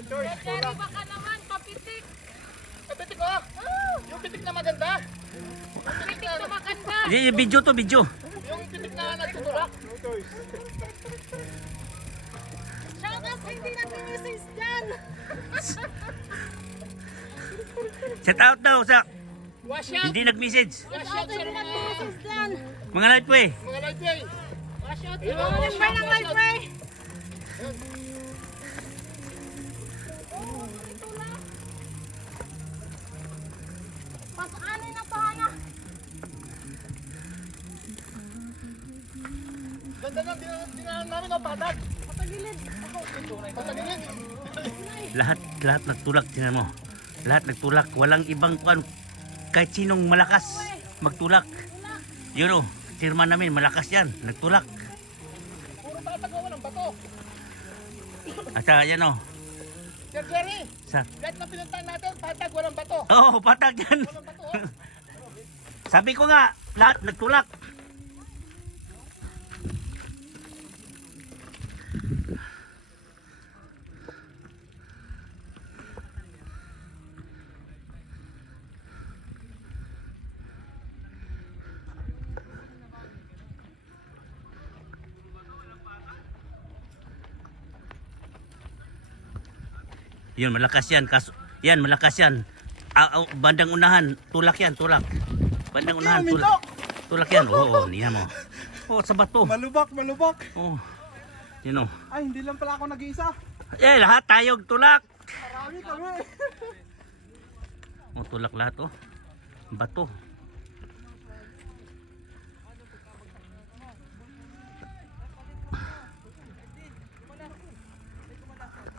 Jerry, baka naman, papitik. Pitik ko. Yung pitik na maganda. Pitik na maganda. Video to, video. Yung pitik na nagtutulak. Shout out sa hindi nag-message dyan. Set out daw sa Wash out. hindi nag-message. Wash Shout out out sa sa hindi mga nag-message dyan. Mga light po eh. mga lightway. Wash out. Ayun, Mga wash member out, ng wash out. Lifeway. Pasaanin na to, Ana. Ganda na dinaan namin ang patag. Patagilid. Patagilid. Lahat nagtulak, tingnan mo. Lahat nagtulak, walang ibang kuan kahit sinong malakas magtulak. Yun oh, chairman namin malakas yan, nagtulak. Puro patag wala ng bato. At yan oh. Sir Jerry, Sa lahat na pinuntahan natin, patag walang bato. oh, patag yan. Walang bato. Sabi ko nga, lahat nagtulak. Yun, malakas yan. Yan, malakas yan. Bandang unahan, tulak yan, tulak. Bandang unahan, tulak. Tulak yan. Oo, niya mo. Oh, sa bato. Malubak. Oh. Yun oh. Ay, hindi lang pala ako nag-iisa. Eh, lahat tayo tulak. Marami kami. Oh, tulak lahat oh. Bato.